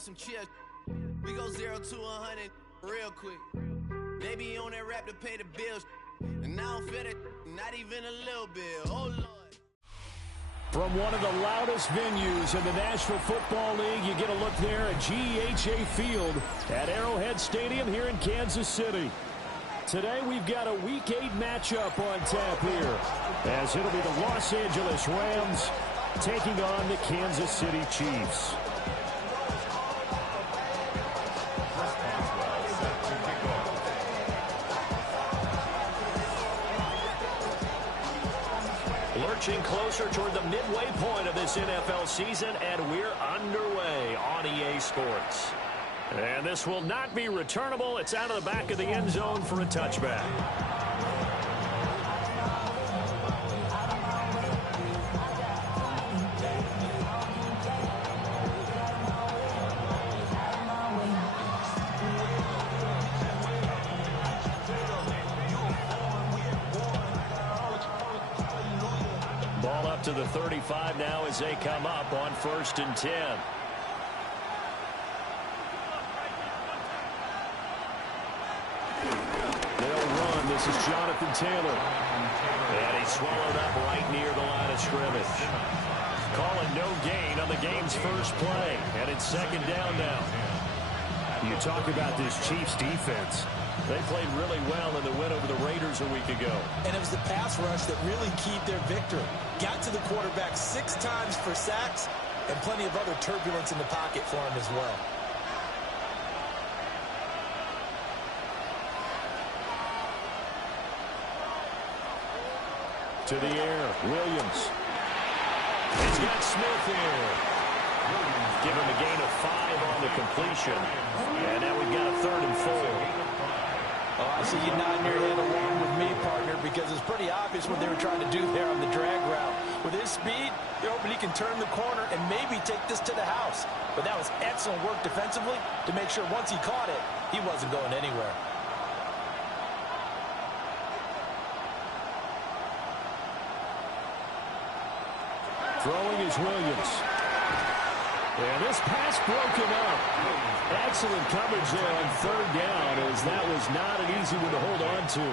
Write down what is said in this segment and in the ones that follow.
Some chill. We go 0 to 100 real quick. They be on that rap to pay the bills, and I don't feel it, not even a little bit. Oh Lord. From one of the loudest venues in the National Football League, you get a look there at GEHA Field at Arrowhead Stadium here in Kansas City. Today we've got a Week 8 matchup on tap here, as it'll be the Los Angeles Rams taking on the Kansas City Chiefs. Lurching closer toward the midway point of this NFL season, and we're underway on EA Sports. And this will not be returnable. It's out of the back of the end zone for a touchback. To the 35 now as they come up on 1st and 10. They'll run. This is Jonathan Taylor. And he's swallowed up right near the line of scrimmage. Calling no gain on the game's first play. And it's 2nd down now. You talk about this Chiefs defense. They played really well in the win over the Raiders a week ago. And it was the pass rush that really keyed their victory. Got to the quarterback 6 times for sacks and plenty of other turbulence in the pocket for him as well. To the air, Williams. He's got Smith here. Give him a gain of 5 on the completion. And now we've got a 3rd and 4. Oh, I see you nodding your head along with me, partner, because it's pretty obvious what they were trying to do there on the drag route. With his speed, they're hoping he can turn the corner and maybe take this to the house. But that was excellent work defensively to make sure once he caught it, he wasn't going anywhere. Throwing is Williams. And this pass broken up. Excellent coverage there on third down, as that was not an easy one to hold on to.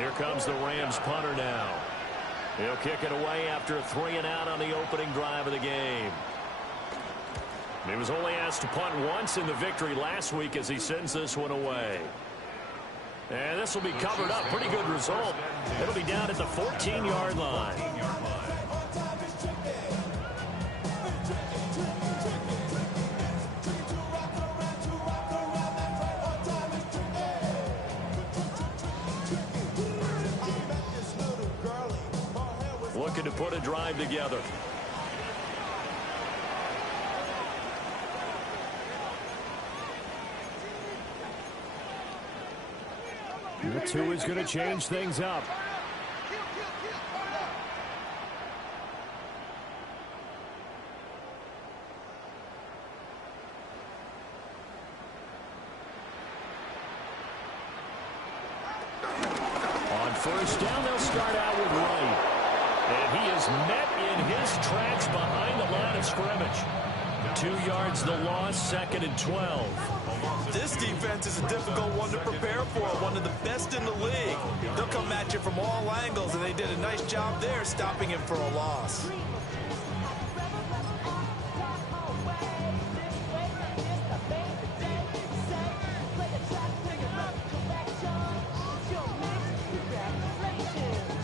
Here comes the Rams punter now. He'll kick it away after a 3-and-out on the opening drive of the game. He was only asked to punt once in the victory last week as he sends this one away. And this will be covered up. Pretty good result. It'll be down at the 14-yard line. Looking to put a drive together. The 2 is going to change things up. On first down, they'll start out with Wright. And he is met in his tracks behind the line of scrimmage. 2 yards the loss, 2nd and 12. This defense is a difficult one to prepare for, one of the best in the league. They'll come at you from all angles, and they did a nice job there stopping him for a loss.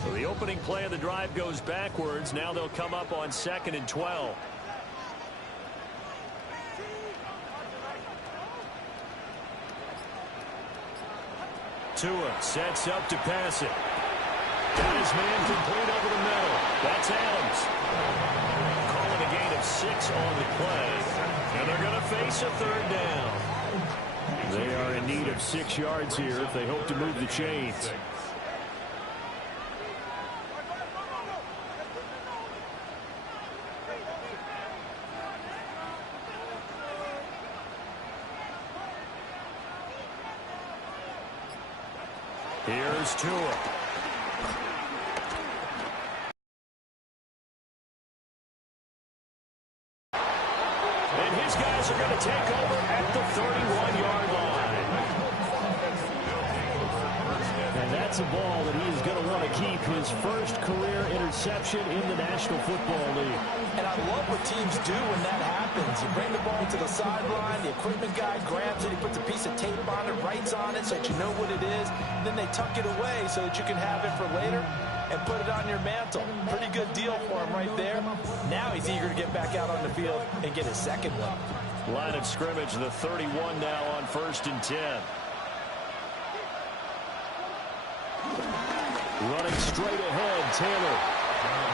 So the opening play of the drive goes backwards. Now they'll come up on 2nd and 12. Tua sets up to pass it. Got his man complete over the middle. That's Adams. Calling a gain of 6 on the play. And they're going to face a 3rd down. They are in need of 6 yards here if they hope to move the chains. Here's Tua. And his guys are going to take over at the 31-yard line. And that's a ball that he is going to want to keep, his first career interception in the National Football League. And I love what teams do when that happens. You bring the ball to the sideline, the equipment guy grabs it, he puts a piece of tape on it, writes on it so that you know what it is, and then they tuck it away so that you can have it for later and put it on your mantle. Pretty good deal for him right there. Now he's eager to get back out on the field and get his second one. Line of scrimmage, the 31 now on 1st and 10. Running straight ahead, Taylor.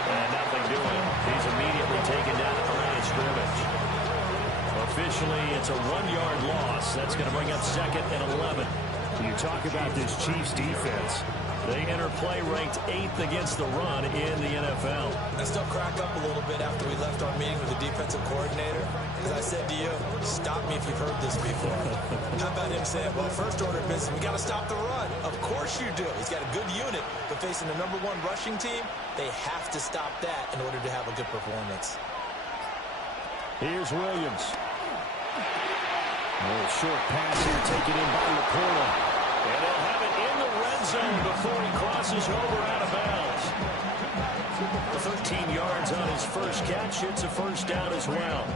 And nothing doing. He's immediately taken down at the line of scrimmage. Officially, it's a 1-yard loss. That's going to bring up 2nd and 11. You talk about this Chiefs defense. They enter play ranked 8th against the run in the NFL. I still crack up a little bit after we left our meeting with the defensive coordinator. As I said to you, stop me if you've heard this before. How about him saying, well, first order of business, we got to stop the run. Of course you do. He's got a good unit, but facing the #1 rushing team, they have to stop that in order to have a good performance. Here's Williams. A little short pass here taken in by Laporta. And they'll have it in the red zone before he crosses over out of bounds. 13 yards on his first catch. It's a first down as well.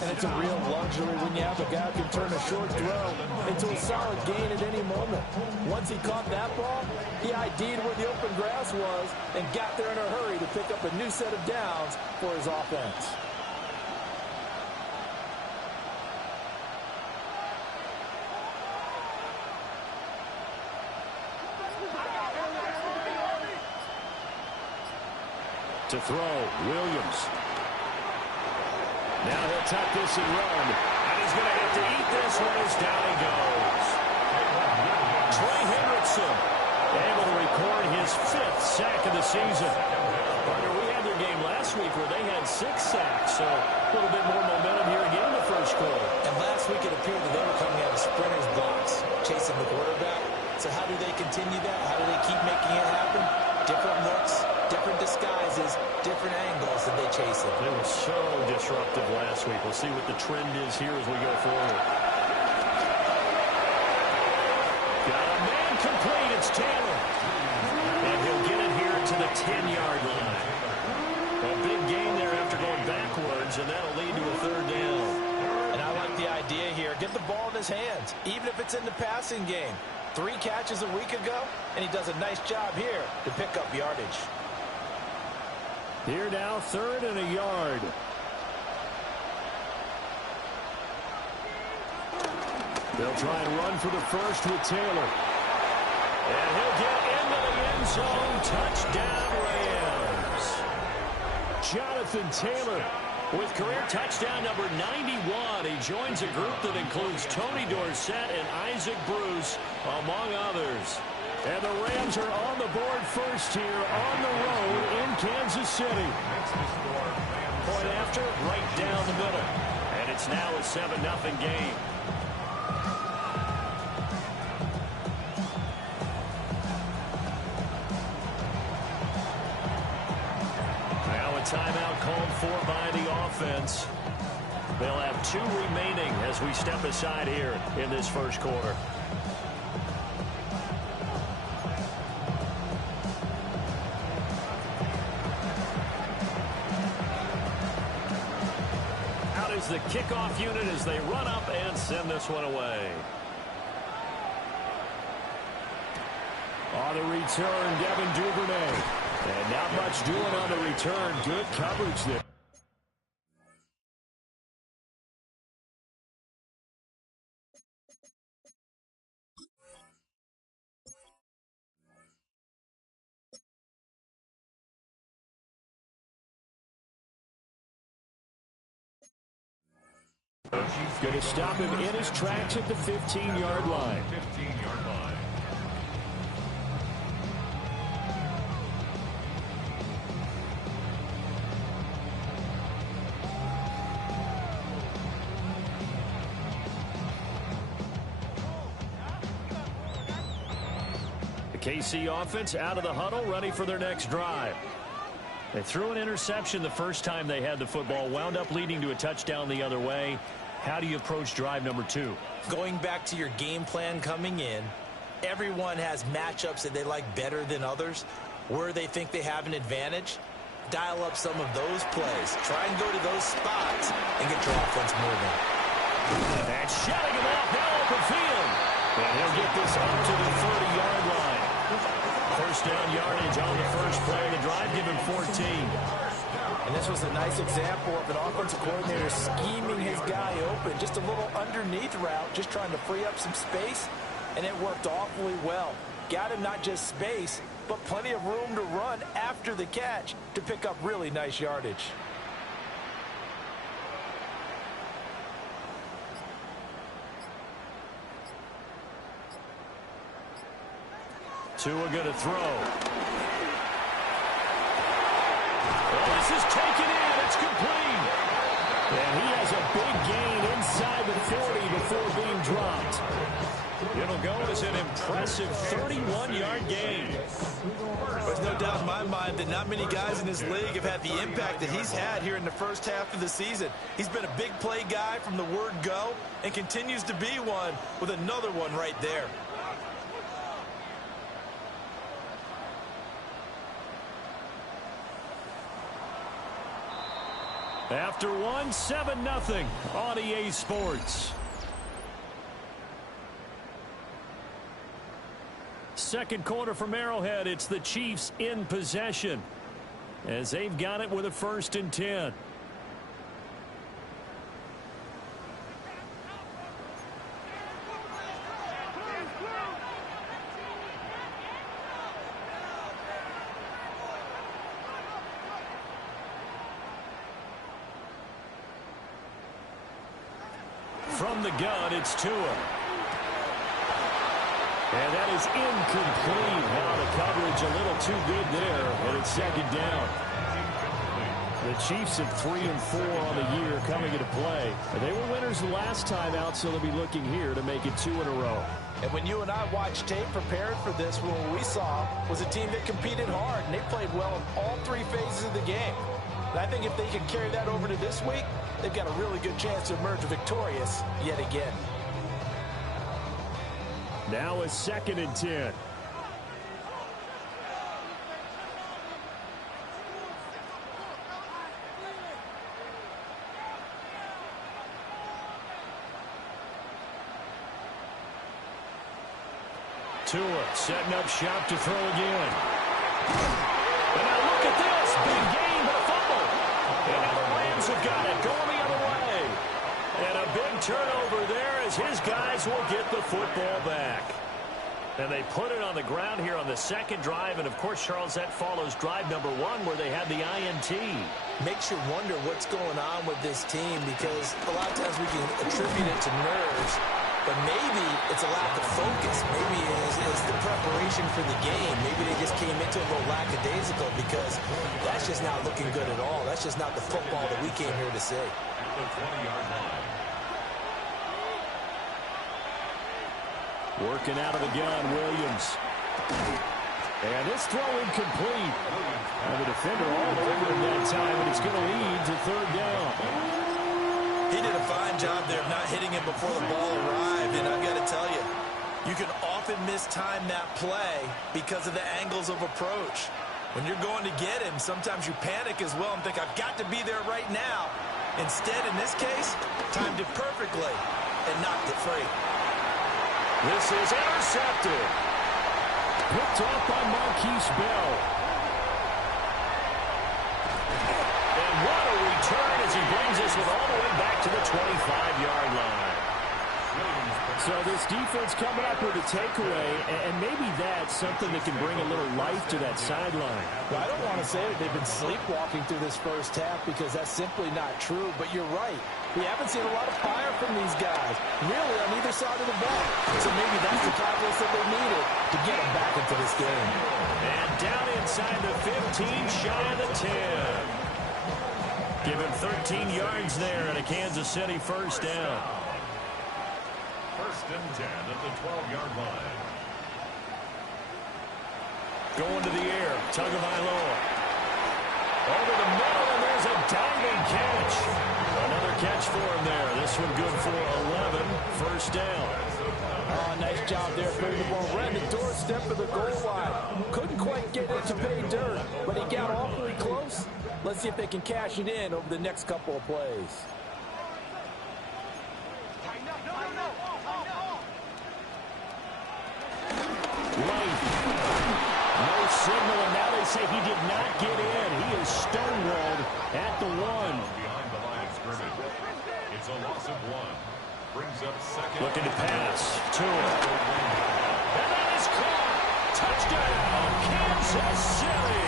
And it's a real luxury when you have a guy who can turn a short throw into a solid gain at any moment. Once he caught that ball, he ID'd where the open grass was and got there in a hurry to pick up a new set of downs for his offense. To throw, Williams. Now he'll tuck this and run. And he's going to have to eat this one as down he goes. Trey Hendrickson able to record his 5th sack of the season. Partner, we had their game last week where they had 6 sacks, so a little bit more momentum here again in the first quarter. And last week it appeared that they were coming out of sprinter's blocks, chasing the quarterback. So how do they continue that? How do they keep making it happen? Different looks, Different disguises, different angles that they chase it. They were so disruptive last week. We'll see what the trend is here as we go forward. Got a man complete. It's Taylor. And he'll get it here to the 10-yard line. A big gain there after going backwards, and that'll lead to a third down. And I like the idea here. Get the ball in his hands, even if it's in the passing game. 3 catches a week ago, and he does a nice job here to pick up yardage. Here now, 3rd and a yard. They'll try and run for the first with Taylor. And he'll get into the end zone. Touchdown, Rams. Jonathan Taylor with career touchdown number 91. He joins a group that includes Tony Dorsett and Isaac Bruce, among others. And the Rams are on the board first here on the road in Kansas City. Point after, right down the middle. And it's now a 7-0 game. Now a timeout called for by the offense. They'll have 2 remaining as we step aside here in this first quarter. The kickoff unit as they run up and send this one away. On the return, Devin Duvernay. And not much doing on the return. Good coverage there. Going to stop him in his tracks at the 15-yard line. The KC offense out of the huddle, ready for their next drive. They threw an interception the first time they had the football, wound up leading to a touchdown the other way. How do you approach drive number 2? Going back to your game plan coming in, everyone has matchups that they like better than others. Where they think they have an advantage, dial up some of those plays. Try and go to those spots and get your offense moving. And shutting him off now open field. And he'll get this up to the 30-yard line. First down yardage on the first play of the drive, give him 14. And this was a nice example of an offensive coordinator scheming his guy open. Just a little underneath route, just trying to free up some space, and it worked awfully well. Got him not just space, but plenty of room to run after the catch to pick up really nice yardage. Tua going to throw. This is taken in. It's complete. And he has a big gain inside the 40 before being dropped. It'll go as an impressive 31-yard gain. There's no doubt in my mind that not many guys in this league have had the impact that he's had here in the first half of the season. He's been a big play guy from the word go and continues to be one with another one right there. After 7-0 on EA Sports. Second quarter from Arrowhead, it's the Chiefs in possession as they've got it with a 1st and 10. From the gun, it's Tua. And that is incomplete. Now the coverage a little too good there, and it's 2nd down. The Chiefs at 3-4 on the year coming into play. They were winners the last time out, so they'll be looking here to make it 2 in a row. And when you and I watched tape preparing for this, what we saw was a team that competed hard, and they played well in all 3 phases of the game. And I think if they can carry that over to this week, they've got a really good chance to emerge victorious yet again. Now a 2nd and 10. Tua setting up shop to throw again. And now look at this. Big gain, but a fumble. And now the Rams have got it going the other way. And a big turnover there as his guys will get the football back. And they put it on the ground here on the 2nd drive. And, of course, Charles, that follows drive number 1 where they had the INT. Makes you wonder what's going on with this team because a lot of times we can attribute it to nerves. But maybe it's a lack of focus. Maybe it's the preparation for the game. Maybe they just came into it a little lackadaisical because that's just not looking good at all. That's just not the football that we came here to see. At the 20-yard line. Working out of the gun, Williams. And this throw incomplete. And the defender all over him that time, and it's going to lead to 3rd down. He did a fine job there of not hitting him before the ball arrived, and I've got to tell you, you can often mistime that play because of the angles of approach. When you're going to get him, sometimes you panic as well and think, I've got to be there right now. Instead, in this case, timed it perfectly and knocked it free. This is intercepted. Picked off by Marquise Bell. And what a return as he brings us all the way back to the 25-yard line. So this defense coming up with a takeaway, and maybe that's something that can bring a little life to that sideline. Well, I don't want to say that they've been sleepwalking through this first half because that's simply not true, but you're right. We haven't seen a lot of fire from these guys, really, on either side of the ball. So maybe that's the catalyst that they needed to get them back into this game. And down inside the 15, shy of the 10. Given 13 yards there and a Kansas City first down. 1st and 10 at the 12-yard line. Going to the air, Tagovailoa. Over the middle, and there's a diving catch. Another catch for him there. This one good for 11, first down. Oh, nice job there, putting the ball right in the doorstep of the goal line. Couldn't quite get it to pay dirt, but he got awfully close. Let's see if they can cash it in over the next couple of plays. No signal, and now they say he did not get in. He is stonewalled at the 1. Behind the line of scrimmage. It's a loss of 1. Brings up 2nd. Looking to pass. Tua. And that is caught. Touchdown, Kansas City.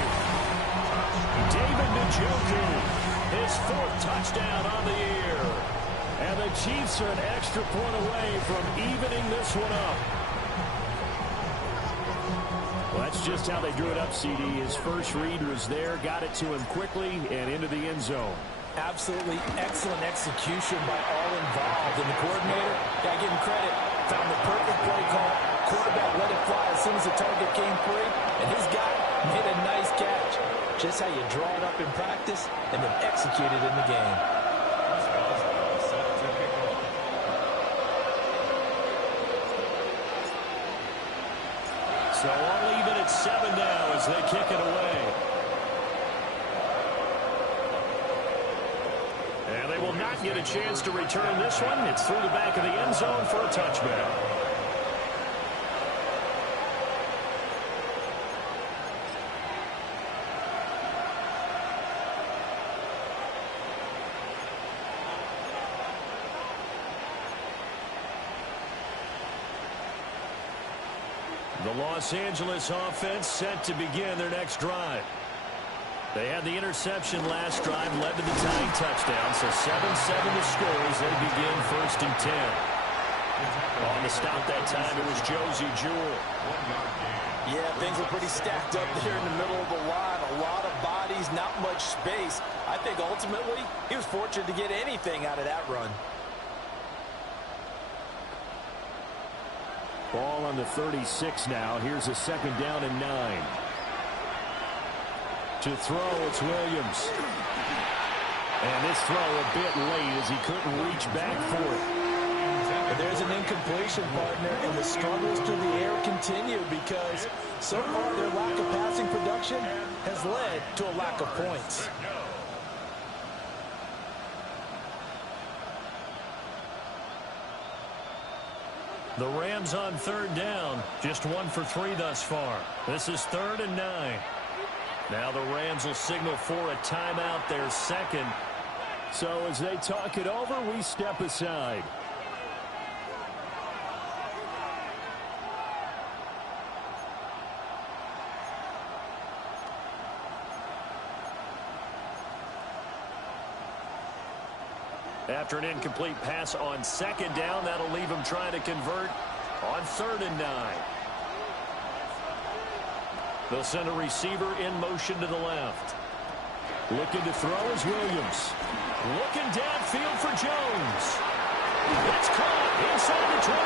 David Njoku, his 4th touchdown on the year. And the Chiefs are an extra point away from evening this one up. Well, that's just how they drew it up, CD. His first read was there, got it to him quickly, and into the end zone. Absolutely excellent execution by all involved. And the coordinator, got to give him credit, found the perfect play call. Quarterback let it fly as soon as the target came free, and his guy made a nice catch. Just how you draw it up in practice and then execute it in the game. So all even at 7 now as they kick it away. And they will not get a chance to return this one. It's through the back of the end zone for a touchback. The Los Angeles offense set to begin their next drive. They had the interception last drive, led to the tying touchdown, so 7-7 the score as they begin 1st and 10. On the stop that time, it was Josie Jewell. Yeah, things were pretty stacked up there in the middle of the line. A lot of bodies, not much space. I think ultimately he was fortunate to get anything out of that run. Ball on the 36 now. Here's a 2nd down and 9. To throw, it's Williams. And this throw a bit late as he couldn't reach back for it. But there's an incompletion, partner, and the struggles through the air continue because so far their lack of passing production has led to a lack of points. The Rams on 3rd down. Just 1 for 3 thus far. This is 3rd and 9. Now the Rams will signal for a timeout, their 2nd. So as they talk it over, we step aside. After an incomplete pass on 2nd down, that'll leave him trying to convert on 3rd and 9. They'll send a receiver in motion to the left. Looking to throw is Williams. Looking downfield for Jones. It's caught inside the 25.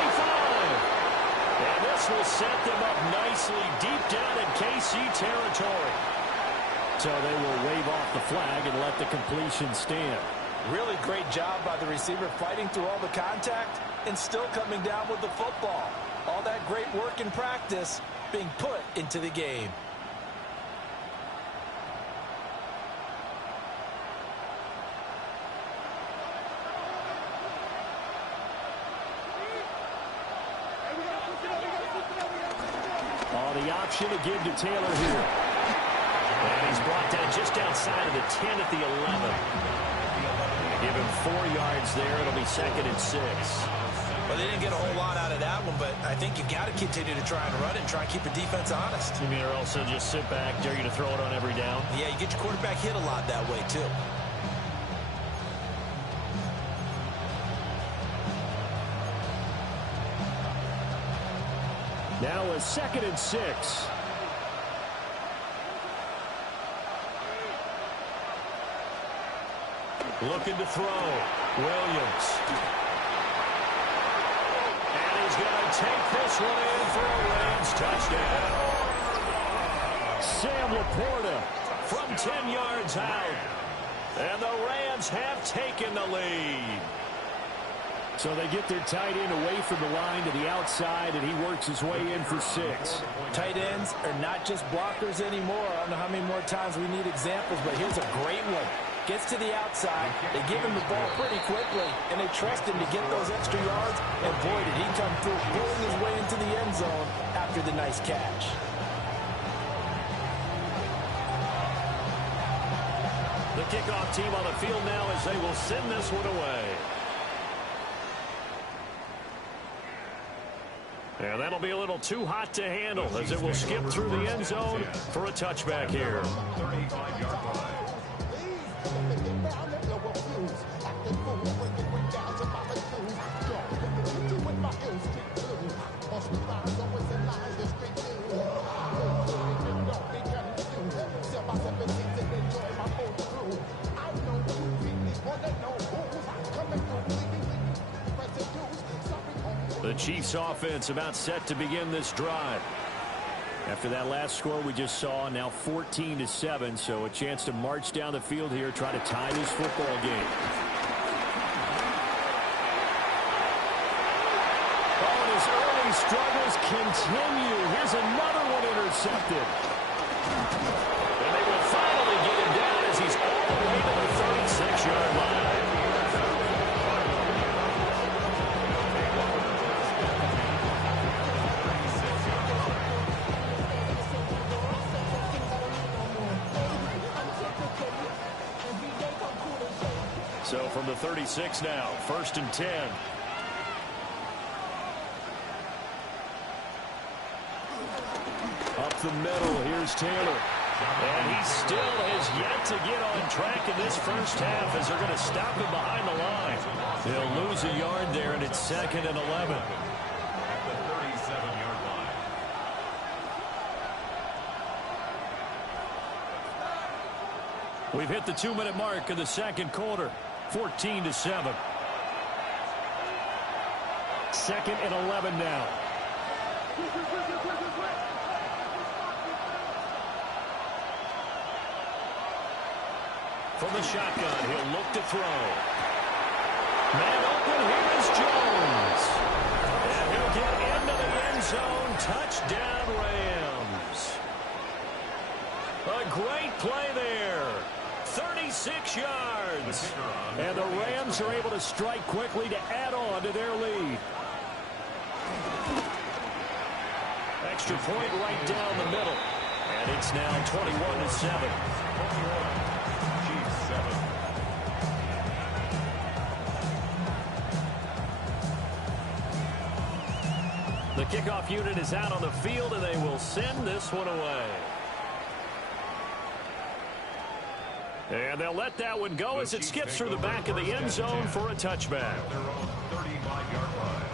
And this will set them up nicely deep down in KC territory. So they will wave off the flag and let the completion stand. Really great job by the receiver fighting through all the contact and still coming down with the football. All that great work in practice being put into the game. The option to give to Taylor here. And he's brought down just outside of the 10 at the 11. Give him 4 yards there. It'll be 2nd and 6. Well, they didn't get a whole lot out of that one, but I think you got to continue to try and run it and try and keep the defense honest. You mean or also just sit back, dare you to throw it on every down? Yeah, you get your quarterback hit a lot that way, too. Now a 2nd and 6. Looking to throw. Williams. And he's going to take this one in for a Rams touchdown. Sam Laporta from 10 yards out. And the Rams have taken the lead. So they get their tight end away from the line to the outside, and he works his way in for 6. Tight ends are not just blockers anymore. I don't know how many more times we need examples, but here's a great one. Gets to the outside, they give him the ball pretty quickly, and they trust him to get those extra yards, and boy, did he come through, pulling his way into the end zone after the nice catch. The kickoff team on the field now as they will send this one away. And that'll be a little too hot to handle as it will skip through the end zone for a touchback here. 35-yard line. The Chiefs offense about set to begin this drive. After that last score we just saw, now 14-7, so a chance to march down the field here, try to tie this football game. Oh, and his early struggles continue. Here's another one intercepted. And they will finally get him down as he's all the way to the 36-yard line. So from the 36 now, 1st and 10. Up the middle, here's Taylor. And he still has yet to get on track in this first half as they're going to stop him behind the line. They'll lose a yard there, and it's 2nd and 11. At the 37-yard line. We've hit the 2-minute mark in the second quarter. 14-7. 2nd and 11 now. From the shotgun, he'll look to throw. Man open, here is Jones. And he'll get into the end zone. Touchdown, Rams. A great play there. 36 yards. And the Rams are able to strike quickly to add on to their lead. Extra point right down the middle. And it's now 21-7. Chiefs 7. The kickoff unit is out on the field, and they will send this one away. And they'll let that one go as it skips through the back of the end zone for a touchback. Their own 35-yard line.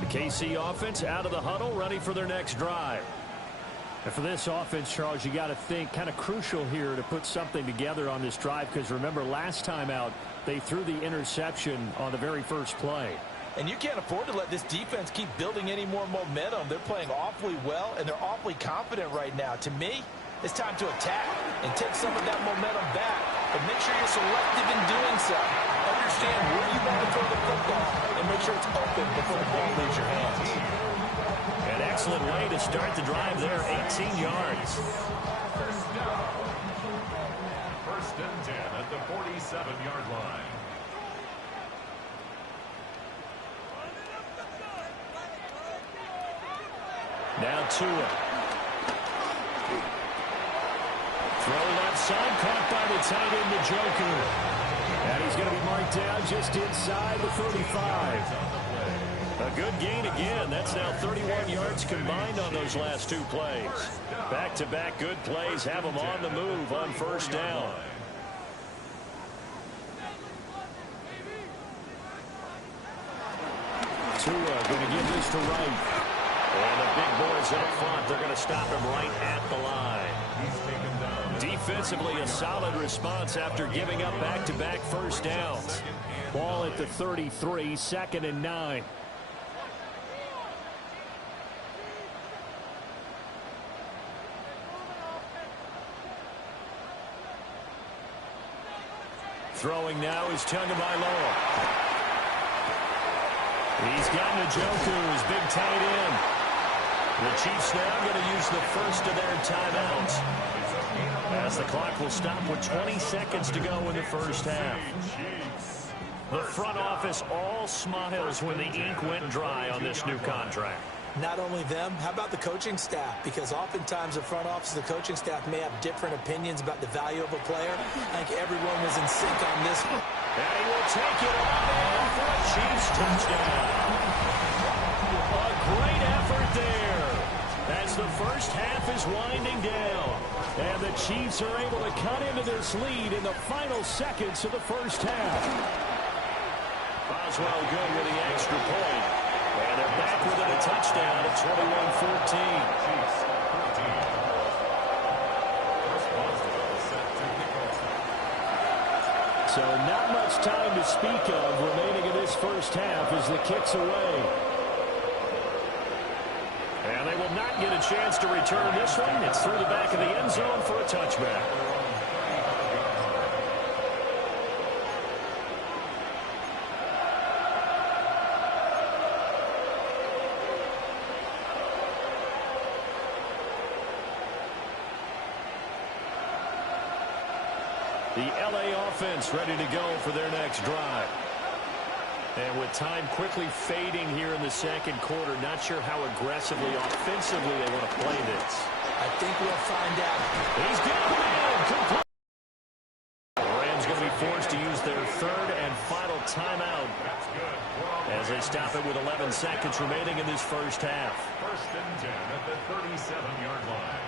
The KC offense out of the huddle, ready for their next drive. And for this offense, Charles, you got to think kind of crucial here to put something together on this drive, because remember last time out they threw the interception on the very first play. And you can't afford to let this defense keep building any more momentum. They're playing awfully well, and they're awfully confident right now. To me, it's time to attack and take some of that momentum back. But make sure you're selective in doing so. Understand where you want to throw the football and make sure it's open before the ball leaves your hands. An excellent way to start the drive there, 18 yards. First and 10 at the 47-yard line. Now Tua. Throw left side, caught by the tight end, Njoku. And he's going to be marked down just inside the 35. A good gain again. That's now 31 yards combined on those last two plays. Back-to-back good plays have them on the move on first down. Tua going to give this to Wright. And the big boys up front, they're going to stop him right at the line. He's taken down. Defensively, a solid response after giving up back-to-back first downs. Ball at the 33, 2nd and 9. Throwing now is Tagovailoa. He's got Njoku, his big tight end. The Chiefs now going to use the first of their timeouts, as the clock will stop with 20 seconds to go in the first half. The front office all smiles when the ink went dry on this new contract. Not only them, how about the coaching staff? Because oftentimes the front office, the coaching staff may have different opinions about the value of a player. I think everyone was in sync on this one. And he will take it on in for a Chiefs touchdown. A great effort there as the first half is winding down. And the Chiefs are able to cut into this lead in the final seconds of the first half. Boswell good with the extra point. And they're back within a touchdown at 21-14. Chiefs 14. First Boswell set to kick off. So not much time to speak of remaining in this first half as the kick's away. And they will not get a chance to return this one. It's through the back of the end zone for a touchback. The LA offense ready to go for their next drive. And with time quickly fading here in the second quarter, not sure how aggressively, offensively they want to play this. I think we'll find out. He's got it in. Complete. The Rams going to be forced to use their third and final timeout as they stop it with 11 seconds remaining in this first half. First and 10 at the 37-yard line.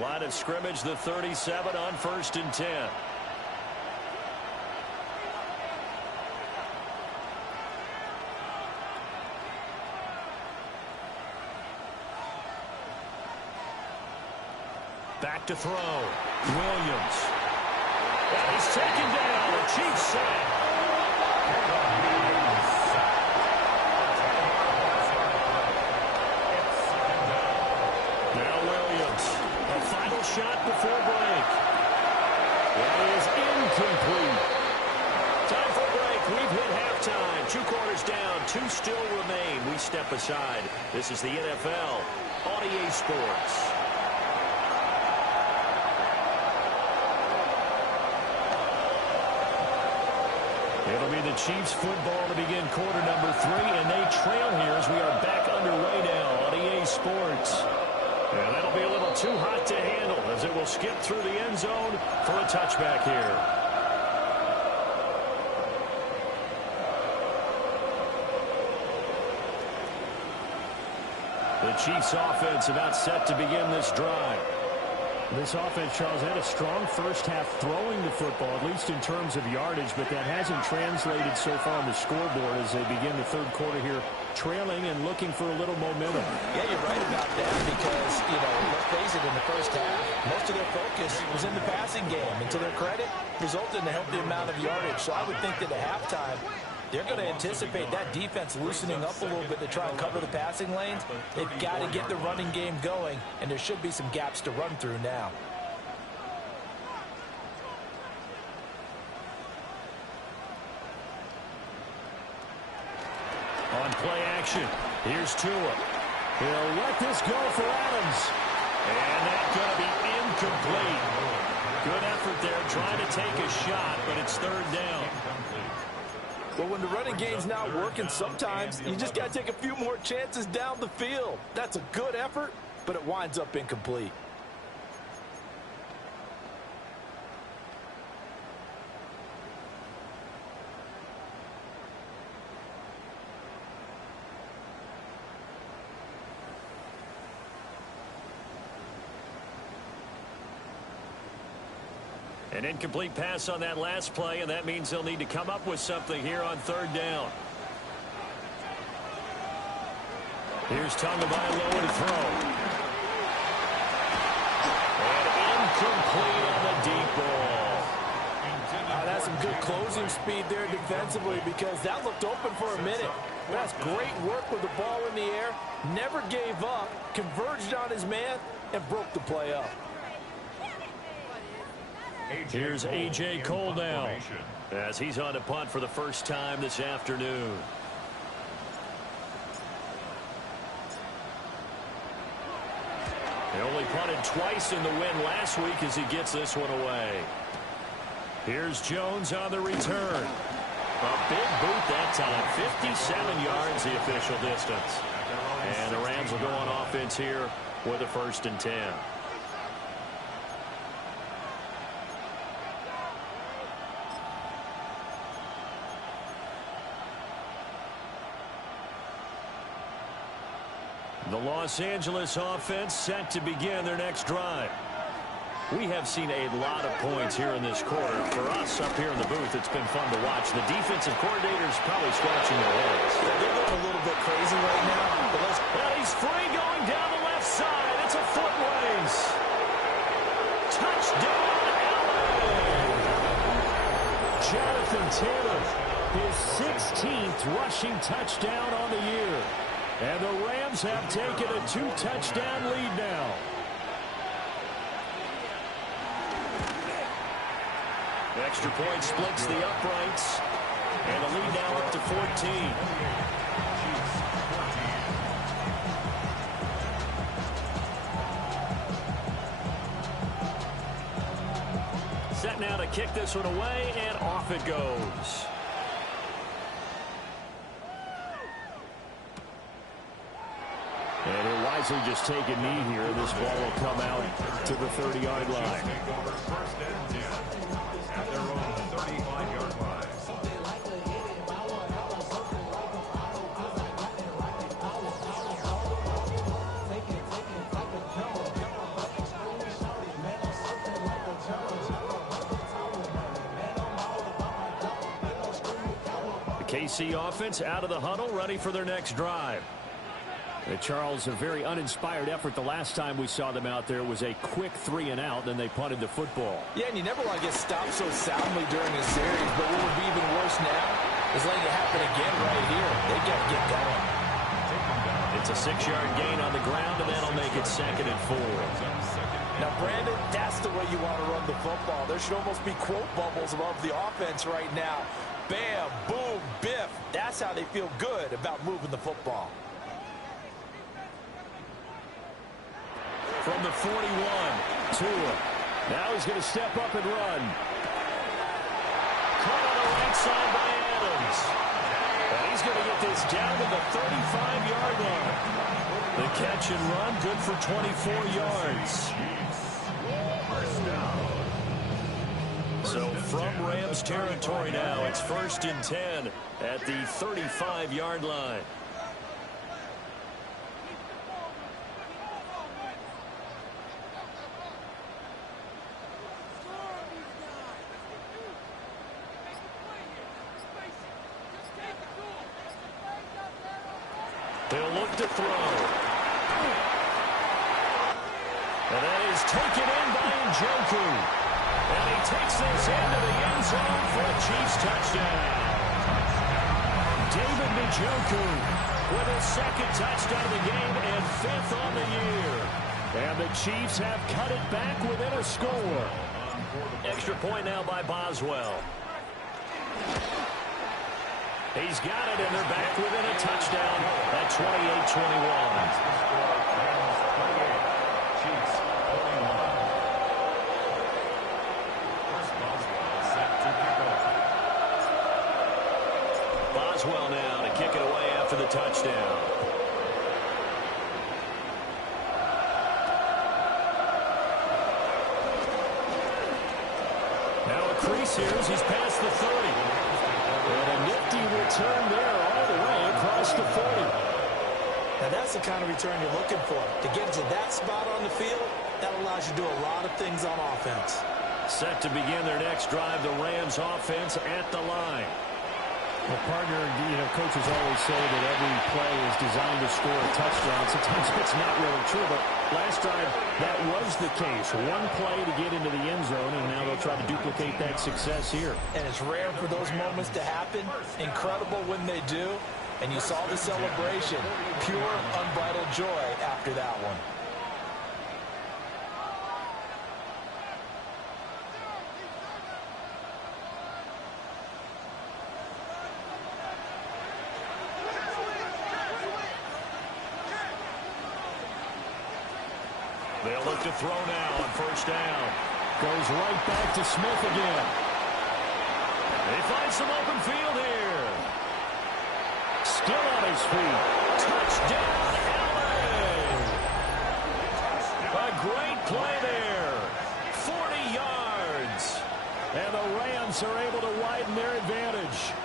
Line of scrimmage, the 37 on first and 10. Back to throw. Williams. And he's taken down. The Chiefs sack. Now Williams. A final shot before break. That is incomplete. Time for break. We've hit halftime. 2 quarters down. 2 still remain. We step aside. This is the NFL on EA Sports. It'll be the Chiefs football to begin quarter number 3, and they trail here as we are back underway now on EA Sports. And that'll be a little too hot to handle as it will skip through the end zone for a touchback here. The Chiefs offense about set to begin this drive. This offense, Charles, had a strong first half throwing the football, at least in terms of yardage, but that hasn't translated so far on the scoreboard as they begin the third quarter here, trailing and looking for a little momentum. Yeah, you're right about that because, let's face it, in the first half, most of their focus was in the passing game. And to their credit, resulted in a healthy amount of yardage. So I would think that at halftime, they're going to anticipate that defense loosening up a little bit to try and cover the passing lanes. They've got to get the running game going, and there should be some gaps to run through now. On play action, here's Tua. He'll let this go for Adams. And that's going to be incomplete. Good effort there trying to take a shot, but it's third down. Well, when the running game's not working, sometimes you just got to take a few more chances down the field. That's a good effort, but it winds up incomplete. An incomplete pass on that last play, and that means they'll need to come up with something here on third down. Here's Tagovailoa to throw. And incomplete on the deep ball. That's some good closing speed there defensively because that looked open for a minute. That's great work with the ball in the air. Never gave up, converged on his man, and broke the play up. Here's A.J. Cole now as he's on to punt for the first time this afternoon. He only punted twice in the win last week as he gets this one away. Here's Jones on the return. A big boot that time. 57 yards the official distance. And the Rams will go on offense here with a 1st and 10. The Los Angeles offense set to begin their next drive. We have seen a lot of points here in this quarter. For us up here in the booth, it's been fun to watch. The defensive coordinators probably scratching their heads. Yeah, they're going a little bit crazy right now. Well, he's free going down the left side. It's a foot race. Touchdown, LA! Jonathan Taylor, his 16th rushing touchdown on the year. And the Rams have taken a 2-touchdown lead now. Extra point splits the uprights. And the lead now up to 14. set now to kick this one away, and off it goes. And he'll wisely just take a knee here. This ball will come out to the 30-yard line. First and 10 at their own 35-yard line. The KC offense out of the huddle, ready for their next drive. Charles, a very uninspired effort the last time we saw them out there. Was a quick 3-and-out, then they punted the football. Yeah, and you never want to get stopped so soundly during a series, but what would be even worse now is letting it happen again right here. They got to get going. It's a 6-yard gain on the ground, and that'll make it 2nd and 4. Now, Brandon, that's the way you want to run the football. There should almost be quote bubbles above the offense right now. Bam, boom, biff. That's how they feel good about moving the football. From the 41, Tua. Now he's going to step up and run. Caught on the right side by Adams. And he's going to get this down to the 35-yard line. The catch and run, good for 24 yards. So from Rams territory now, it's 1st and 10 at the 35-yard line. They'll look to throw. And that is taken in by Njoku. And he takes this into the end zone for a Chiefs touchdown. David Njoku with his 2nd touchdown of the game and 5th on the year. And the Chiefs have cut it back within a score. Extra point now by Boswell. He's got it, and they're back within a touchdown at 28-21. Boswell now to kick it away after the touchdown. Now a crease here as he's past the 30. And a nifty return there all the way across the 40. Now that's the kind of return you're looking for. To get to that spot on the field, that allows you to do a lot of things on offense. Set to begin their next drive, the Rams offense at the line. Well, partner, coaches always say that every play is designed to score a touchdown. Sometimes it's not really true, but last drive, that was the case. One play to get into the end zone, and now they'll try to duplicate that success here. And it's rare for those moments to happen. Incredible when they do. And you saw the celebration. Pure, unbridled joy after that one. They'll look to throw now on 1st down. Goes right back to Smith again. They find some open field here. Still on his feet. Touchdown, LA! A great play there. 40 yards. And the Rams are able to widen their advantage.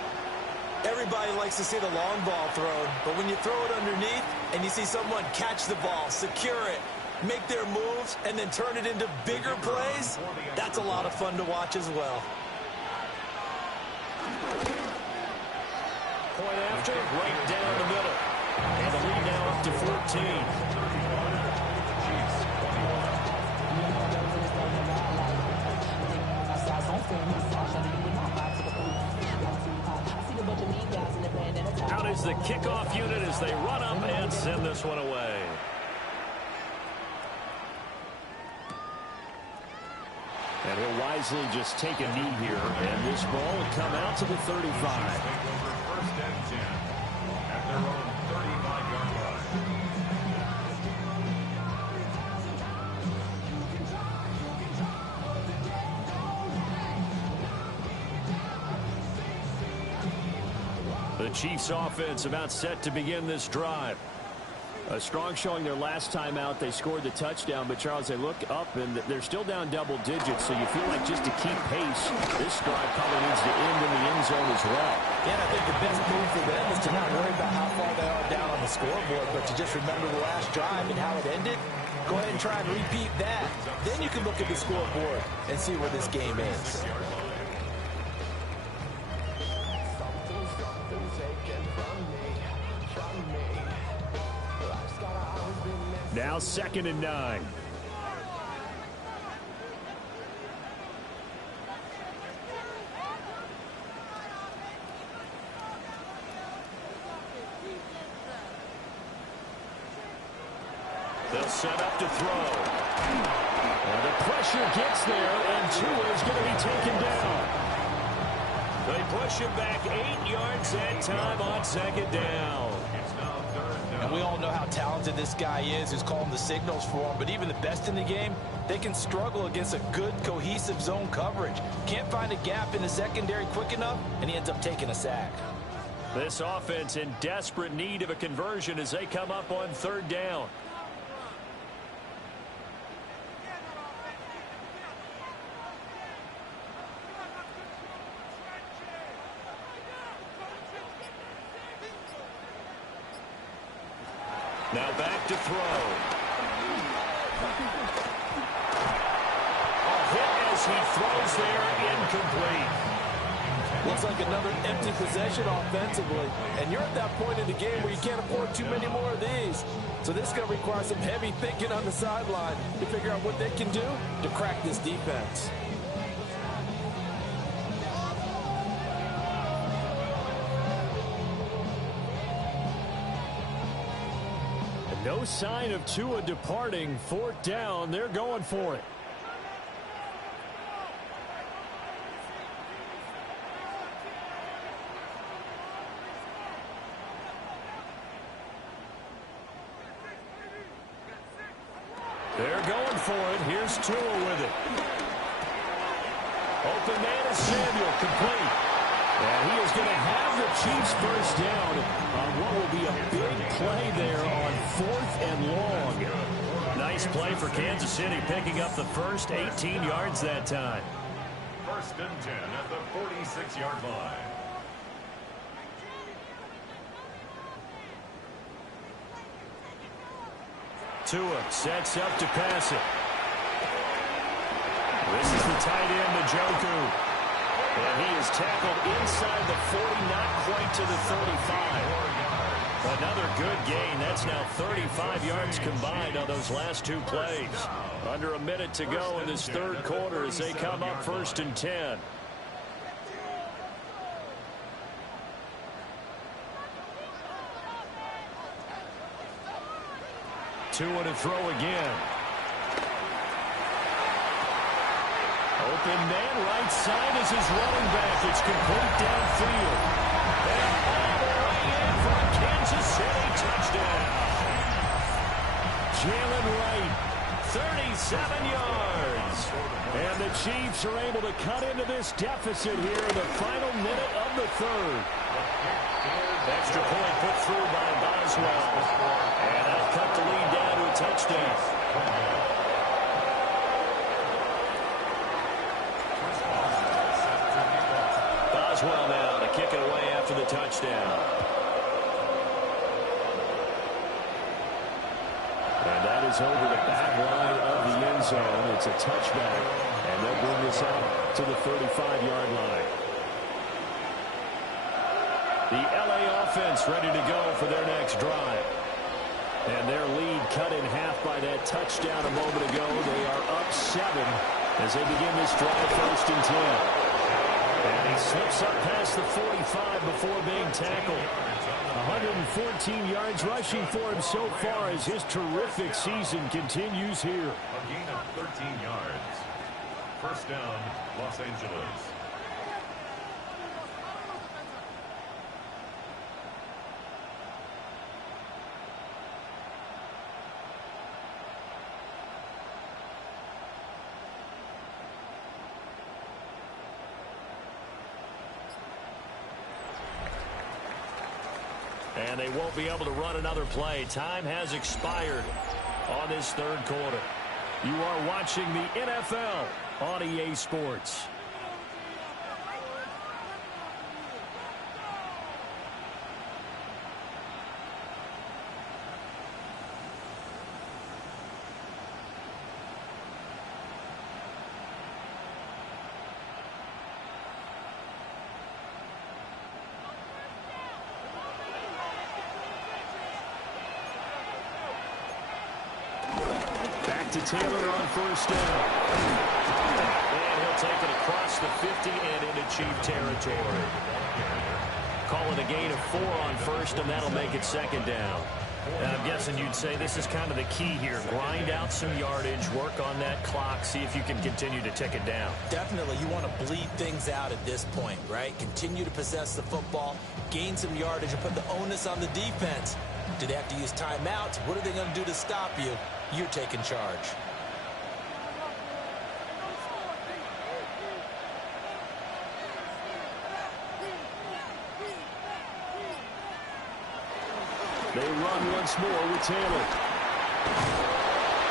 Everybody likes to see the long ball thrown, but when you throw it underneath and you see someone catch the ball, secure it, make their moves, and then turn it into bigger plays, that's a lot of fun to watch as well. Point after, right down the middle. And the lead now up to 14. Out is the kickoff unit as they run up and send this one away. And he'll wisely just take a knee here, and this ball will come out to the 35. First and 10 at their own 35-yard line. The Chiefs offense about set to begin this drive. A strong showing their last time out. They scored the touchdown, but Charles, they look up and they're still down double digits, so you feel like just to keep pace, this drive probably needs to end in the end zone as well. Yeah, and I think the best move for them is to not worry about how far they are down on the scoreboard, but to just remember the last drive and how it ended. Go ahead and try and repeat that. Then you can look at the scoreboard and see where this game is. Now 2nd and 9. They'll set up to throw. And the pressure gets there, and Tua is going to be taken down. They push him back 8 yards that time on 2nd down. And we all know how talented this guy is who's calling the signals for him. But even the best in the game, they can struggle against a good, cohesive zone coverage. Can't find a gap in the secondary quick enough, and he ends up taking a sack. This offense in desperate need of a conversion as they come up on 3rd down. Now back to throw. A hit as he throws there, incomplete. Looks like another empty possession offensively. And you're at that point in the game where you can't afford too many more of these. So this is going to require some heavy thinking on the sideline to figure out what they can do to crack this defense. No sign of Tua departing. 4th down. They're going for it. They're going for it. Here's Tua with it. Open man is Samuel, complete. And he is going to have the Chiefs first down on what will be a big play there on 4th and long. Nice play for Kansas City, picking up the first 18 yards that time. 1st and 10 at the 46-yard line. Tua sets up to pass it. This is the tight end, Njoku. And he is tackled inside the 40, not quite to the 35. Another good gain. That's now 35 yards combined on those last 2 plays. Under a minute to go in this 3rd quarter as they come up 1st and 10. Tua to throw again. Open man, right side is his running back. It's complete downfield. And all the way in for a Kansas City touchdown. Jalen Wright, 37 yards. And the Chiefs are able to cut into this deficit here in the final minute of the 3rd. Extra point put through by Boswell. And that'll cut the lead down to a touchdown. Boswell now to kick it away after the touchdown. And that is over the back line of the end zone. It's a touchback. And they'll bring this out to the 35-yard line. The LA offense ready to go for their next drive. And their lead cut in half by that touchdown a moment ago. They are up 7 as they begin this drive 1st and 10. And he slips up past the 45 before being tackled. 114 yards rushing for him so far as his terrific season continues here. A gain of 13 yards. 1st down, Los Angeles. And they won't be able to run another play. Time has expired on this third quarter. You are watching the NFL on EA Sports. To Taylor on first down. And he'll take it across the 50 and into Chief territory. Call it a gain of 4 on first, and that'll make it second down. I'm guessing you'd say this is kind of the key here. Grind out some yardage, work on that clock, see if you can continue to tick it down. Definitely, you want to bleed things out at this point, right? Continue to possess the football, gain some yardage, and put the onus on the defense. Do they have to use timeouts? What are they going to do to stop you? You're taking charge. They run once more with Taylor.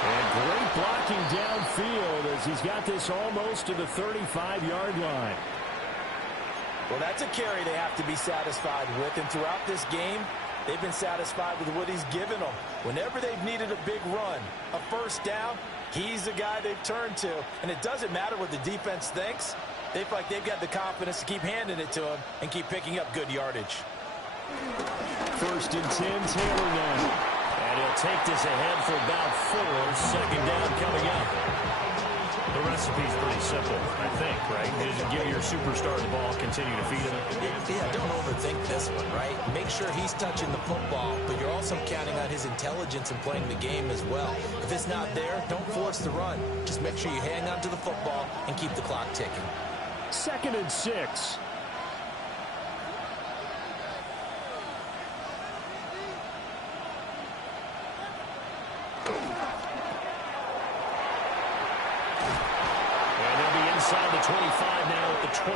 And great blocking downfield as he's got this almost to the 35-yard line. Well, that's a carry they have to be satisfied with. And throughout this game, they've been satisfied with what he's given them. Whenever they've needed a big run, a first down, he's the guy they've turned to. And it doesn't matter what the defense thinks. They feel like they've got the confidence to keep handing it to him and keep picking up good yardage. First and 10, Taylor now. And he'll take this ahead for about 4. Second down coming up. The recipe's pretty simple, I think, right? Just give your superstar the ball, continue to feed him. Yeah, don't overthink this one, right? Make sure he's touching the football, but you're also counting on his intelligence in playing the game as well. If it's not there, don't force the run. Just make sure you hang on to the football and keep the clock ticking. Second and 6. Inside the 25 now at the 24.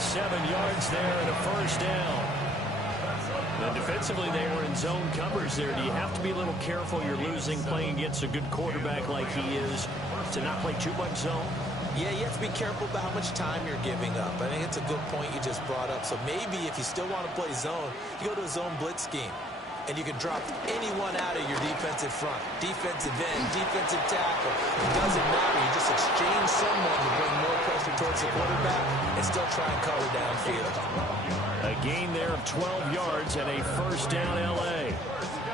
7 yards there and a first down. And defensively, they were in zone coverage there. Do you have to be a little careful? You're losing, playing against a good quarterback like he is, to not play too much zone? Yeah, you have to be careful about how much time you're giving up. I think it's a good point you just brought up. So maybe if you still want to play zone, you go to a zone blitz scheme. And you can drop anyone out of your defensive front. Defensive end, defensive tackle. It doesn't matter. You just exchange someone to bring more pressure towards the quarterback and still try and cover downfield. A gain there of 12 yards and a first down L.A.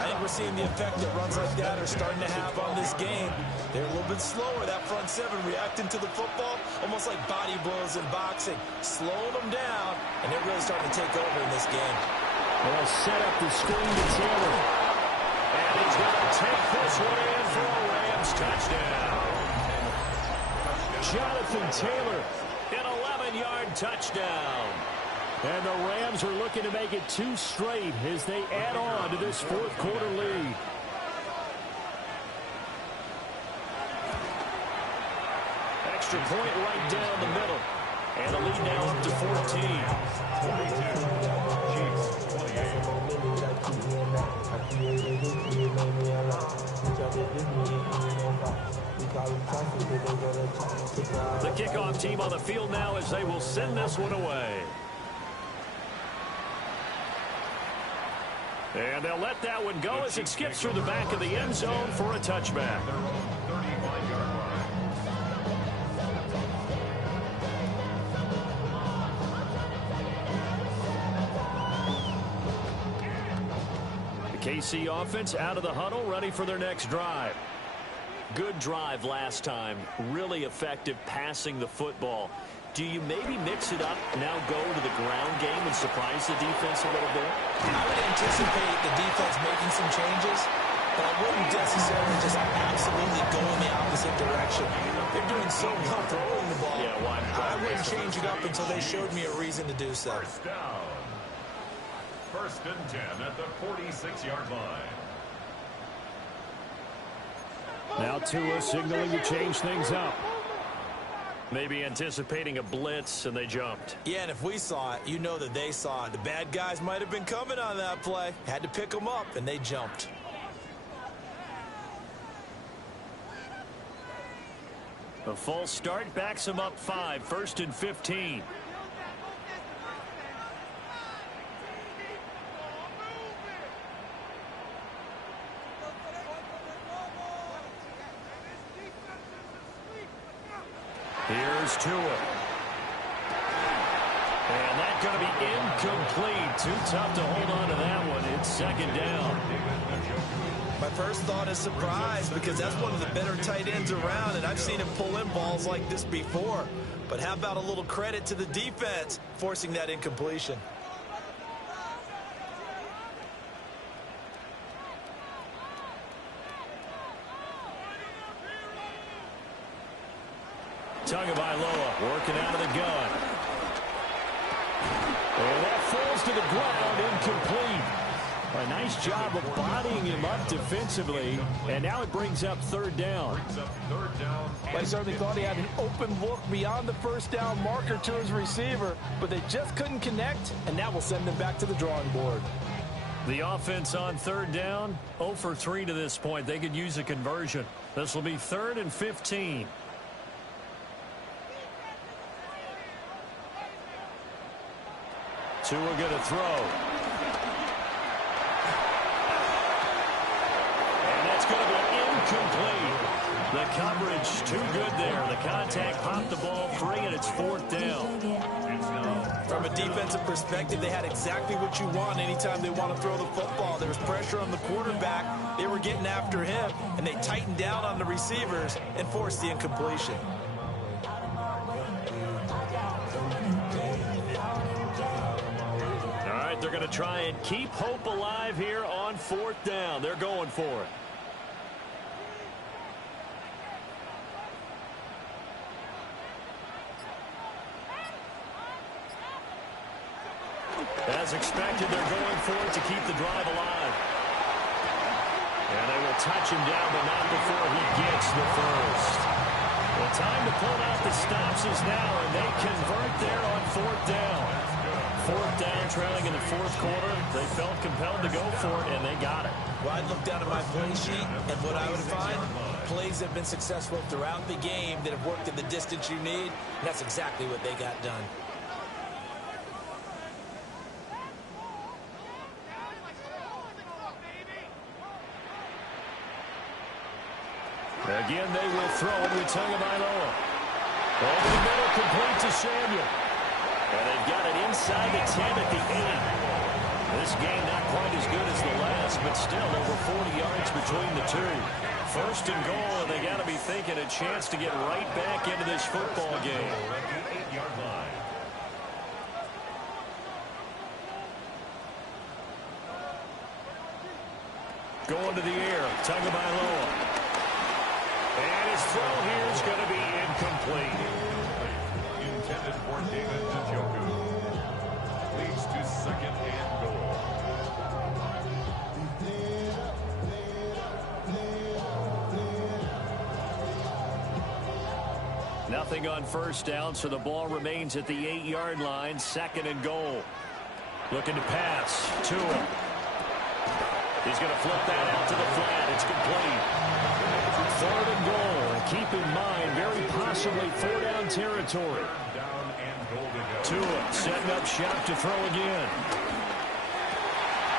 I think we're seeing the effect that runs like that are starting to have on this game. They're a little bit slower, that front seven, reacting to the football, almost like body blows in boxing. Slowing them down, and they're really starting to take over in this game. They'll set up the screen to Taylor. And he's going to take this one in for a Rams touchdown. Jonathan Taylor. An 11-yard touchdown. And the Rams are looking to make it 2 straight as they add on to this fourth quarter lead. Extra point right down the middle. And the lead now up to 14. The kickoff team on the field now as they will send this one away. And they'll let that one go as it skips through the back of the end zone for a touchback. The KC offense out of the huddle, ready for their next drive. Good drive last time. Really effective passing the football. Do you maybe mix it up, now go to the ground game and surprise the defense a little bit? I would anticipate the defense making some changes, but I wouldn't necessarily just absolutely go in the opposite direction. They're doing so well throwing the ball. Yeah, well, I wouldn't change it up until they showed me a reason to do so. First down. First and 10 at the 46-yard line. Now Tua signaling to change things up. Maybe anticipating a blitz, and they jumped. Yeah, and if we saw it, you know that they saw it. The bad guys might have been coming on that play. Had to pick them up, and they jumped. A false start backs them up 5, 1st and 15. Here's Tua. And that's going to be incomplete. Too tough to hold on to that one. It's 2nd down. My first thought is surprise, because that's one of the better tight ends around, and I've seen him pull in balls like this before. But how about a little credit to the defense forcing that incompletion? Tagovailoa working out of the gun. And that falls to the ground, incomplete. A nice job of bodying him up defensively, and now it brings up 3rd down. Well, he certainly thought he had an open look beyond the 1st down marker to his receiver, but they just couldn't connect, and that will send them back to the drawing board. The offense on 3rd down, 0 for 3 to this point. They could use a conversion. This will be 3rd and 15. Tua going to throw. And that's going to be incomplete. The coverage too good there. The contact popped the ball free, and it's 4th down. From a defensive perspective, they had exactly what you want anytime they want to throw the football. There was pressure on the quarterback. They were getting after him, and they tightened down on the receivers and forced the incompletion. They're going to try and keep hope alive here on 4th down. They're going for it. As expected, they're going for it to keep the drive alive. And they will touch him down, but not before he gets the first. The time to pull out the stops is now, and they convert there on 4th down. 4th down, trailing in the 4th quarter. They felt compelled to go for it, and they got it. Well, I'd look down at my play sheet, and what I would find, plays have been successful throughout the game that have worked in the distance you need, and that's exactly what they got done. Again, they will throw it with Tagovailoa. Over the middle, complete to Samuel. And they've got it inside the 10 at the 8. This game not quite as good as the last, but still over 40 yards between the two. 1st and goal, and they got to be thinking a chance to get right back into this football game. Going to the air, Tagovailoa. And his throw here is going to be incomplete. Intended for David Njoku. Leads to 2nd and goal. Nothing on 1st down, so the ball remains at the 8-yard line. 2nd and goal. Looking to pass. Tua. He's going to flip that out to the flat. It's complete. 3rd and goal. And keep in mind, very possibly 4-down territory. Tua setting up shop to throw again.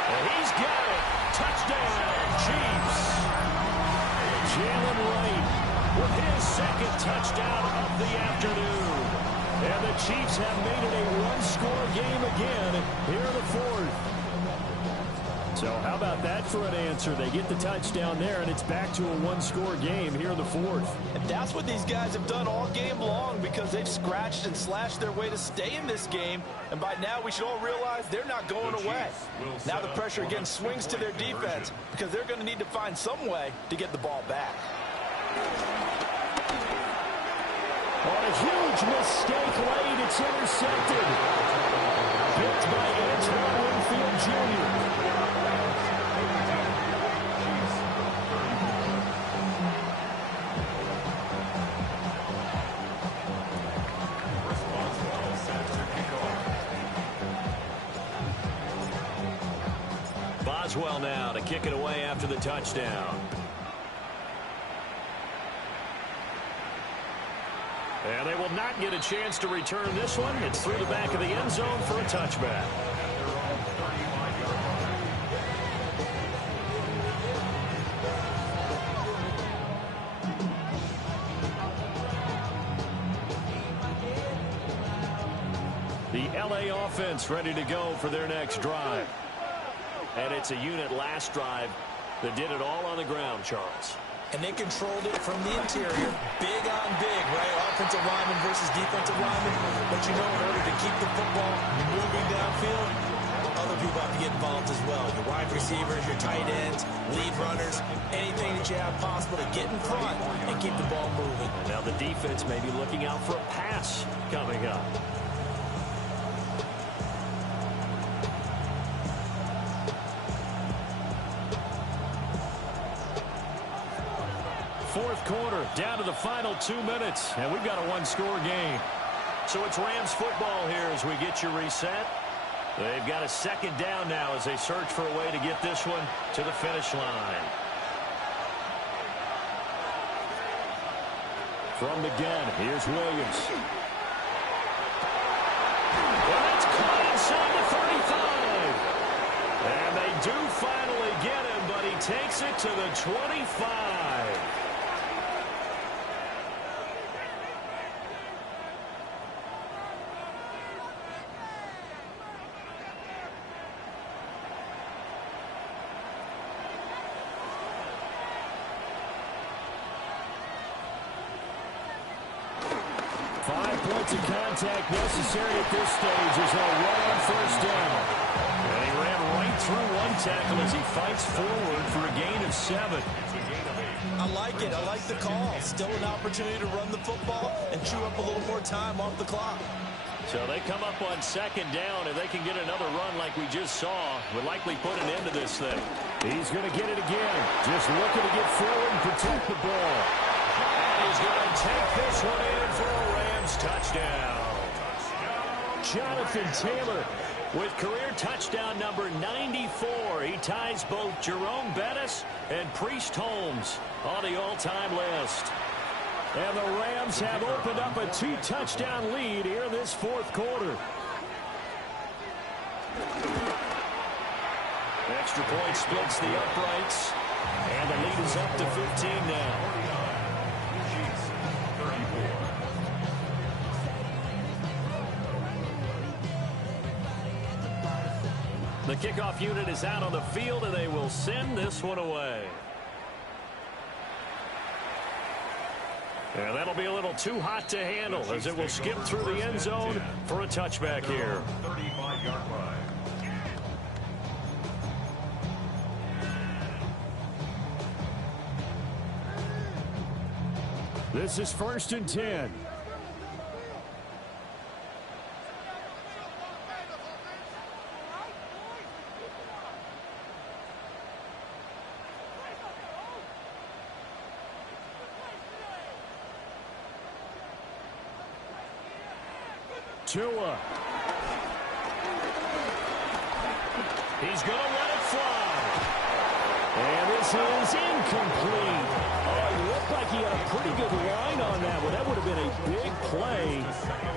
And he's got it. Touchdown, Chiefs. Jalen Wright with his 2nd touchdown of the afternoon. And the Chiefs have made it a one-score game again here in the 4th. So how about that for an answer? They get the touchdown there, and it's back to a one-score game here in the 4th. And that's what these guys have done all game long, because they've scratched and slashed their way to stay in this game. And by now, we should all realize they're not going away. Now the pressure again swings to their defense, because they're going to need to find some way to get the ball back. On a huge mistake late, it's intercepted. Picked by Antoine Winfield Jr. Criswell now to kick it away after the touchdown. And they will not get a chance to return this one. It's through the back of the end zone for a touchback. The LA offense ready to go for their next drive. And it's a unit last drive that did it all on the ground, Charles. And they controlled it from the interior, big on big, right? Offensive lineman versus defensive lineman. But you know, in order to keep the football moving downfield, other people have to get involved as well. Your wide receivers, your tight ends, lead runners, anything that you have possible to get in front and keep the ball moving. And now the defense may be looking out for a pass coming up. Fourth quarter, down to the final 2 minutes, and we've got a one-score game. So it's Rams football here as we get you reset. They've got a second down now as they search for a way to get this one to the finish line. From the gun, here's Williams. And that's caught inside the 35. And they do finally get him, but he takes it to the 25. 5 points of contact necessary at this stage as they'll run on first down. And he ran right through one tackle as he fights forward for a gain of 7. I like it. I like the call. Still an opportunity to run the football and chew up a little more time off the clock. So they come up on second down. If they can get another run like we just saw, would likely put an end to this thing. He's going to get it again. Just looking to get forward and protect the ball. And he's going to take this one in for a Rams touchdown. Jonathan Taylor with career touchdown number 94. He ties both Jerome Bettis and Priest Holmes on the all-time list. And the Rams have opened up a 2-touchdown lead here this fourth quarter. Extra point splits the uprights. And the lead is up to 15 now. The kickoff unit is out on the field, and they will send this one away. And that'll be a little too hot to handle as it will skip through the end zone for a touchback here. 35-yard line. This is 1st and 10. Tua. He's going to let it fly. And this is incomplete. Oh, it looked like he had a pretty good line on that one. That would have been a big play,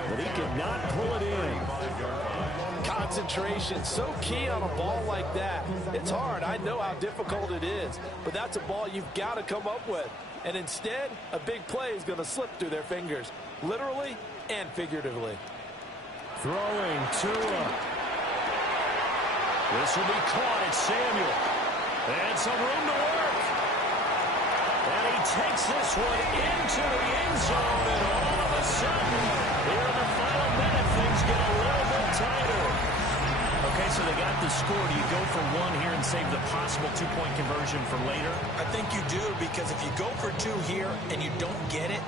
but he could not pull it in. Concentration, so key on a ball like that. It's hard. I know how difficult it is, but that's a ball you've got to come up with. And instead, a big play is going to slip through their fingers, literally and figuratively. Throwing Tua. This will be caught. It's Samuel. And some room to work. And he takes this one into the end zone. And all of a sudden, here in the final minute, things get a little bit tighter. Okay, so they got the score. Do you go for one here and save the possible two-point conversion for later? I think you do, because if you go for two here and you don't get it,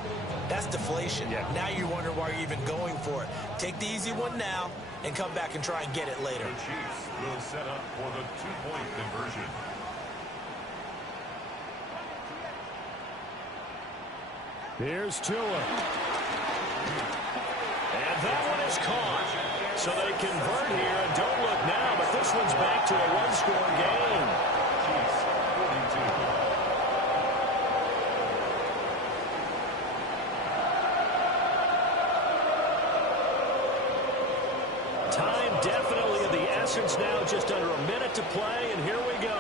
that's deflation. Yeah. Now you wonder why you're even going for it. Take the easy one now and come back and try and get it later. The Chiefs will set up for the two-point conversion. Here's Tua. And that one is caught. So they convert here, and don't look now, but this one's back to a one-score game. Chiefs 42. Time definitely of the essence now, just under a minute to play, and here we go.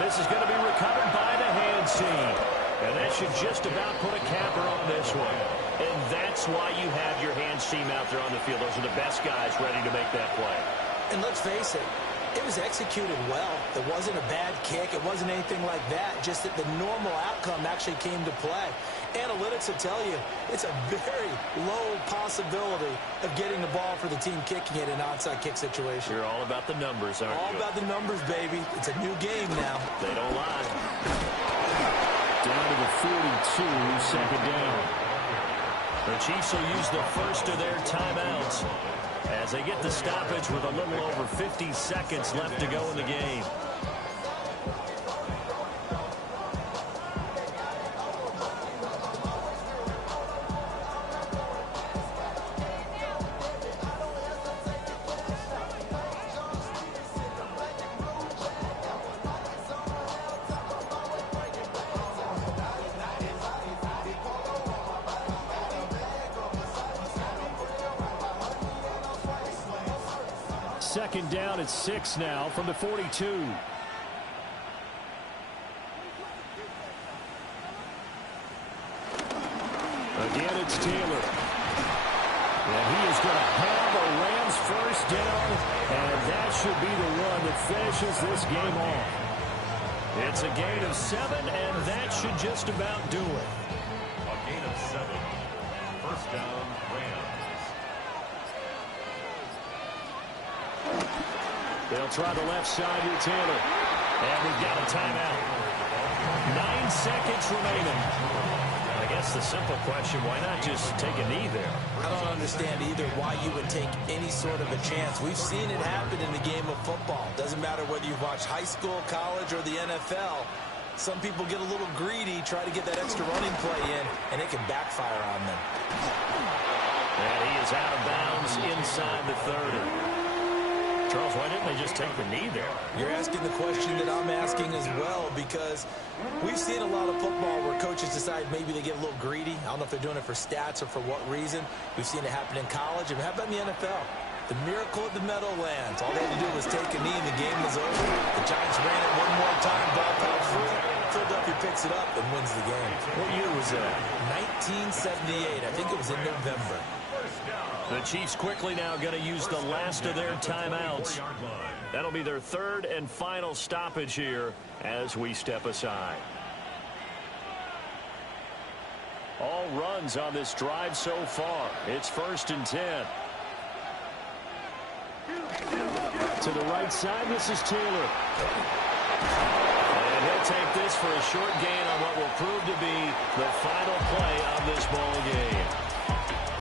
This is going to be recovered by the hands team. And that should just about put a capper on this one. And that's why you have your hands team out there on the field. Those are the best guys ready to make that play. And let's face it, it was executed well. It wasn't a bad kick. It wasn't anything like that. Just that the normal outcome actually came to play. Analytics will tell you it's a very low possibility of getting the ball for the team kicking it in an onside kick situation. You're all about the numbers, aren't you? All about the numbers, baby. It's a new game now. They don't lie. Down to the 42, second down. The Chiefs will use the first of their timeouts as they get the stoppage with a little over 50 seconds left to go in the game. Second down at 6 now from the 42. Again, it's Taylor. And he is going to have a Rams first down, and that should be the one that finishes this game off. It's a gain of 7, and that should just about do it. A gain of 7. First down, Rams. They'll try the left side here, Taylor. And we've got a timeout. 9 seconds remaining. I guess the simple question, why not just take a knee there? I don't understand either why you would take any sort of a chance. We've seen it happen in the game of football. Doesn't matter whether you've watched high school, college, or the NFL. Some people get a little greedy, try to get that extra running play in, and it can backfire on them. And he is out of bounds inside the 30. Charles, why didn't they just take the knee there? You're asking the question that I'm asking as well, because we've seen a lot of football where coaches decide maybe they get a little greedy. I don't know if they're doing it for stats or for what reason. We've seen it happen in college. And how about in the NFL? The miracle at the Meadowlands. All they had to do was take a knee and the game was over. The Giants ran it one more time, ball popped free. Philadelphia picks it up and wins the game. What year was that? 1978. I think it was in November. The Chiefs quickly now going to use the last of their timeouts. That'll be their third and final stoppage here as we step aside. All runs on this drive so far. It's 1st and 10. To the right side, this is Taylor. And he'll take this for a short gain on what will prove to be the final play of this ball game.